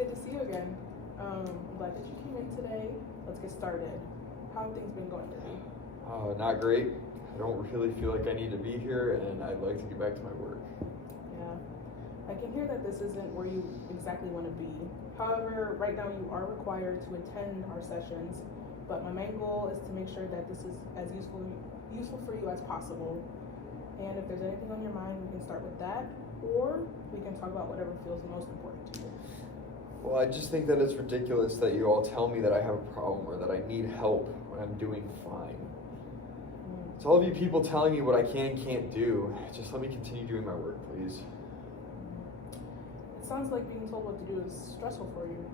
good to see you again. I'm glad that you came in today. Let's get started. How have things been going today? Not great. I don't really feel like I need to be here, and I'd like to get back to my work. Yeah. I can hear that this isn't where you exactly want to be. However, right now you are required to attend our sessions, but my main goal is to make sure that this is as useful for you as possible. And if there's anything on your mind, we can start with that, or we can talk about whatever feels most important to you. Well, I just think that it's ridiculous that you all tell me that I have a problem or that I need help when I'm doing fine. It's all of you people telling me what I can and can't do. Just let me continue doing my work, please. It sounds like being told what to do is stressful for you.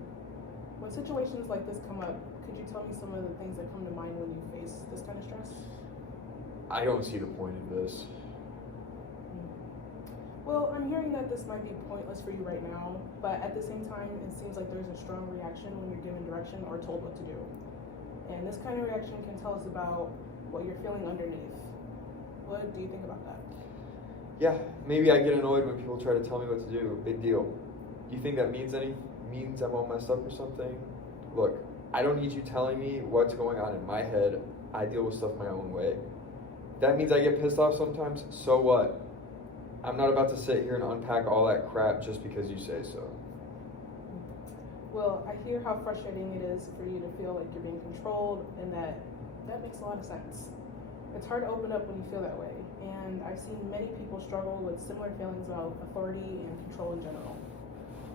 When situations like this come up, could you tell me some of the things that come to mind when you face this kind of stress? I don't see the point of this. Well, I'm hearing that this might be pointless for you right now, but at the same time, it seems like there's a strong reaction when you're given direction or told what to do. And this kind of reaction can tell us about what you're feeling underneath. What do you think about that? Yeah, maybe I get annoyed when people try to tell me what to do. Big deal. Do you think that means I'm all messed up or something? Look, I don't need you telling me what's going on in my head. I deal with stuff my own way. That means I get pissed off sometimes, so what? I'm not about to sit here and unpack all that crap just because you say so. Well, I hear how frustrating it is for you to feel like you're being controlled, and that makes a lot of sense. It's hard to open up when you feel that way, and I've seen many people struggle with similar feelings about authority and control in general.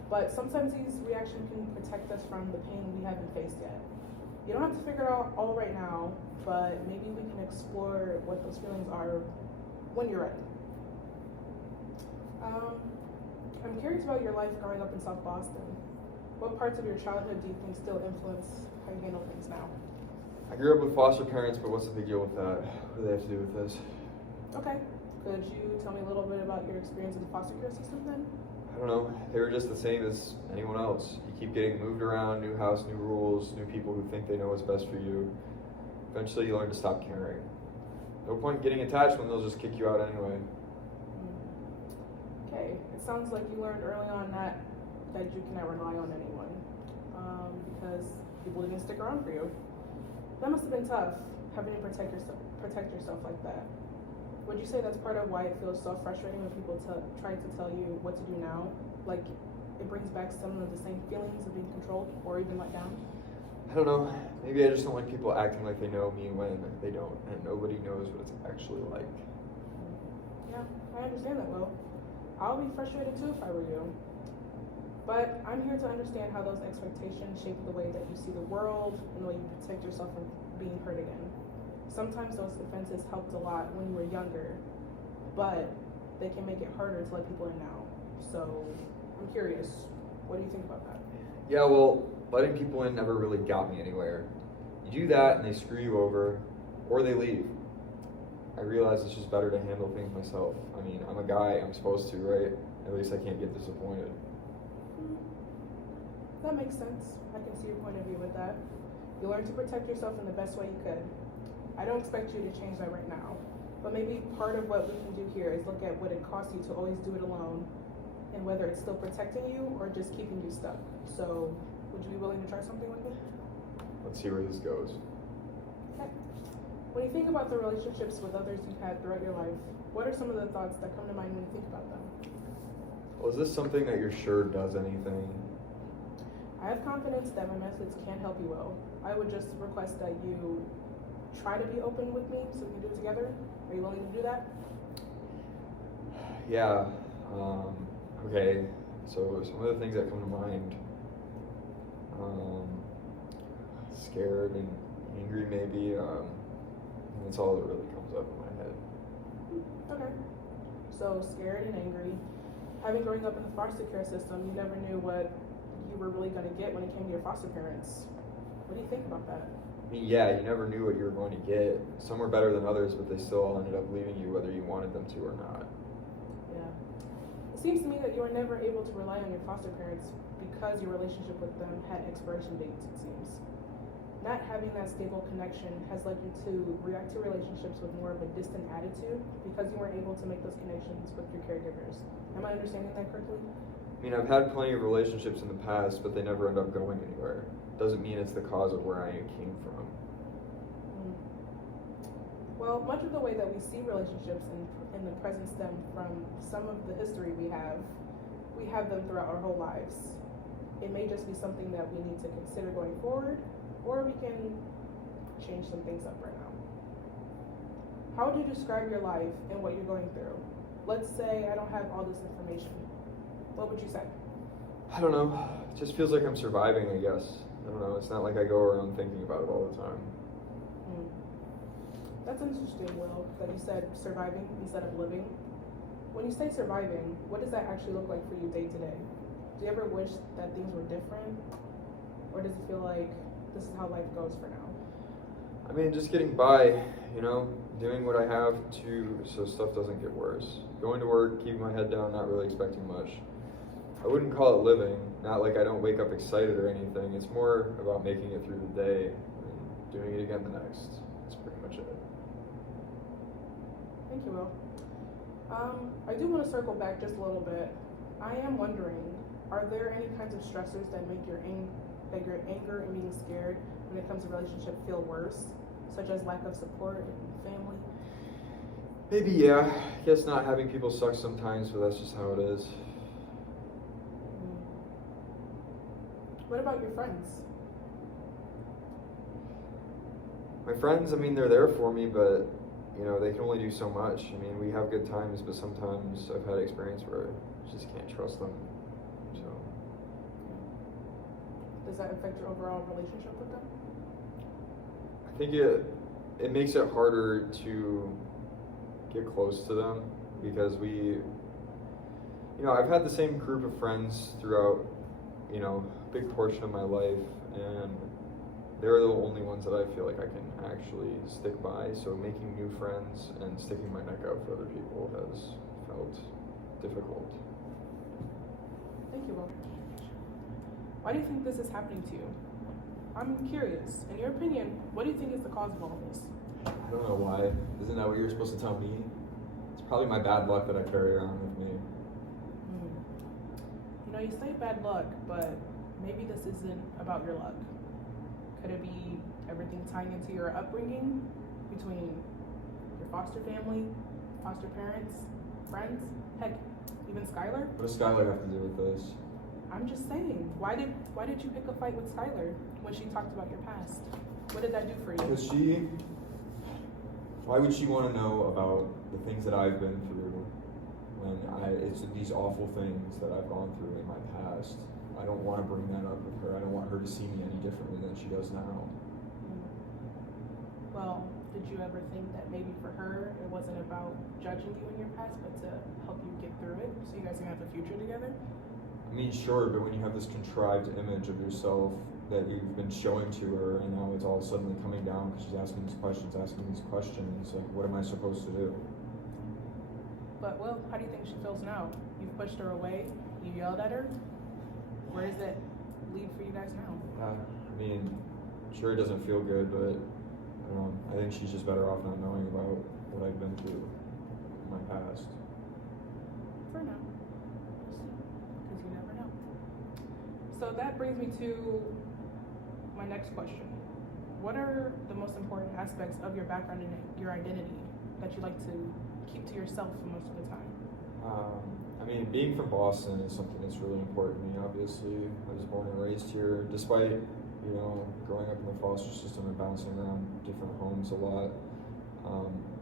But sometimes these reactions can protect us from the pain we haven't faced yet. You don't have to figure it out all right now, but maybe we can explore what those feelings are when you're ready. I'm curious about your life growing up in South Boston. What parts of your childhood do you think still influence how you handle things now? I grew up with foster parents, but what's the big deal with that? What do they have to do with this? Okay. Could you tell me a little bit about your experience with the foster care system then? I don't know. They were just the same as anyone else. You keep getting moved around, new house, new rules, new people who think they know what's best for you. Eventually you learn to stop caring. No point getting attached when they'll just kick you out anyway. Okay, it sounds like you learned early on that you cannot rely on anyone because people didn't stick around for you. That must have been tough, having to protect yourself like that. Would you say that's part of why it feels so frustrating when people try to tell you what to do now? Like, it brings back some of the same feelings of being controlled or even let down? I don't know. Maybe I just don't like people acting like they know me when they don't, and nobody knows what it's actually like. Yeah, I understand that, Will. I'll be frustrated too if I were you. But I'm here to understand how those expectations shape the way that you see the world and the way you protect yourself from being hurt again. Sometimes those defenses helped a lot when you were younger, but they can make it harder to let people in now. So I'm curious, what do you think about that? Yeah, well, letting people in never really got me anywhere. You do that and they screw you over, or they leave. I realize it's just better to handle things myself. I mean, I'm a guy, I'm supposed to, right? At least I can't get disappointed. That makes sense. I can see your point of view with that. You learn to protect yourself in the best way you could. I don't expect you to change that right now, but maybe part of what we can do here is look at what it costs you to always do it alone, and whether it's still protecting you or just keeping you stuck. So, would you be willing to try something with me? Let's see where this goes. Okay. When you think about the relationships with others you've had throughout your life, what are some of the thoughts that come to mind when you think about them? Well, is this something that you're sure does anything? I have confidence that my methods can help you well. I would just request that you try to be open with me so we can do it together. Are you willing to do that? Yeah. Okay. So some of the things that come to mind, scared and angry maybe. That's all that really comes up in my head. Okay. So scared and angry. Having growing up in the foster care system, you never knew what you were really going to get when it came to your foster parents. What do you think about that? I mean, yeah, you never knew what you were going to get. Some were better than others, but they still all ended up leaving you whether you wanted them to or not. Yeah. It seems to me that you were never able to rely on your foster parents because your relationship with them had expiration dates, it seems. Not having that stable connection has led you to react to relationships with more of a distant attitude because you weren't able to make those connections with your caregivers. Am I understanding that correctly? I mean, I've had plenty of relationships in the past, but they never end up going anywhere. Doesn't mean it's the cause of where I came from. Mm. Well, much of the way that we see relationships in the present stem from some of the history we have them throughout our whole lives. It may just be something that we need to consider going forward, or we can change some things up right now. How would you describe your life and what you're going through? Let's say I don't have all this information. What would you say? I don't know. It just feels like I'm surviving, I guess. I don't know. It's not like I go around thinking about it all the time. Mm. That's interesting, Will, that you said surviving instead of living. When you say surviving, what does that actually look like for you day to day? Do you ever wish that things were different? Or does it feel like this is how life goes for now? I mean, just getting by, you know, doing what I have to so stuff doesn't get worse. Going to work, keeping my head down, not really expecting much. I wouldn't call it living, not like I don't wake up excited or anything. It's more about making it through the day and doing it again the next. That's pretty much it. Thank you, Will. I do want to circle back just a little bit. I am wondering, are there any kinds of stressors that make your anger and being scared when it comes to relationship feel worse, such as lack of support and family? Maybe, yeah. I guess not having people suck sometimes, but that's just how it is. What about your friends? My friends, I mean, they're there for me, but, you know, they can only do so much. I mean, we have good times, but sometimes I've had experience where I just can't trust them. So. Does that affect your overall relationship with them? I think it makes it harder to get close to them because I've had the same group of friends throughout, a big portion of my life, and they're the only ones that I feel like I can actually stick by. So making new friends and sticking my neck out for other people has felt difficult. Thank you, Will. Why do you think this is happening to you? I'm curious. In your opinion, what do you think is the cause of all of this? I don't know why. Isn't that what you're supposed to tell me? It's probably my bad luck that I carry around with me. You say bad luck, but maybe this isn't about your luck. Could it be everything tying into your upbringing between your foster family, foster parents, friends, heck, even Skylar? What does Skylar have to do with this? I'm just saying, why did you pick a fight with Skylar when she talked about your past? What did that do for you? Because why would she want to know about the things that I've been through when it's these awful things that I've gone through in my past? I don't want to bring that up with her. I don't want her to see me any differently than she does now. Well, did you ever think that maybe for her it wasn't about judging you in your past, but to help you get through it so you guys can have a future together? I mean, sure, but when you have this contrived image of yourself that you've been showing to her, and now it's all suddenly coming down because she's asking these questions, like, what am I supposed to do? But, Will, how do you think she feels now? You've pushed her away, you yelled at her. Where does it lead for you guys now? I mean, sure, it doesn't feel good, but I don't know. I think she's just better off not knowing about what I've been through in my past. For now. Because you never know. So that brings me to my next question. What are the most important aspects of your background and your identity that you like to keep to yourself for most of the time? I mean, being from Boston is something that's really important to me, obviously. I was born and raised here, despite, growing up in the foster system and bouncing around different homes a lot.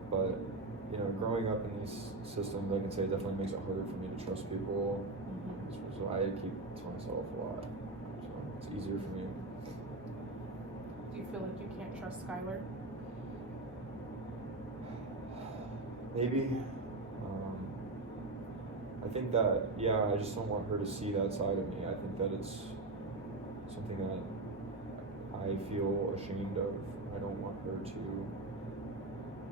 But, growing up in these systems, I can say it definitely makes it harder for me to trust people. So I keep it to myself a lot. So it's easier for me. Do you feel like you can't trust Skylar? Maybe. I think that, I just don't want her to see that side of me. I think that it's something that I feel ashamed of. I don't want her to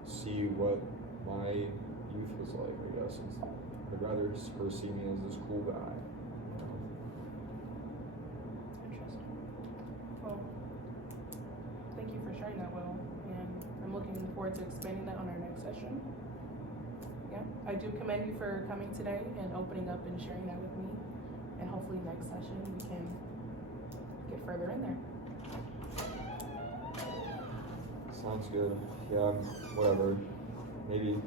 see what my youth was like, I guess. I'd rather her see me as this cool guy. Interesting. Well, thank you for sharing that, Will. And I'm looking forward to expanding that on our next session. I do commend you for coming today and opening up and sharing that with me. And next session, we can get further in there. Sounds good. Yeah, whatever. Maybe.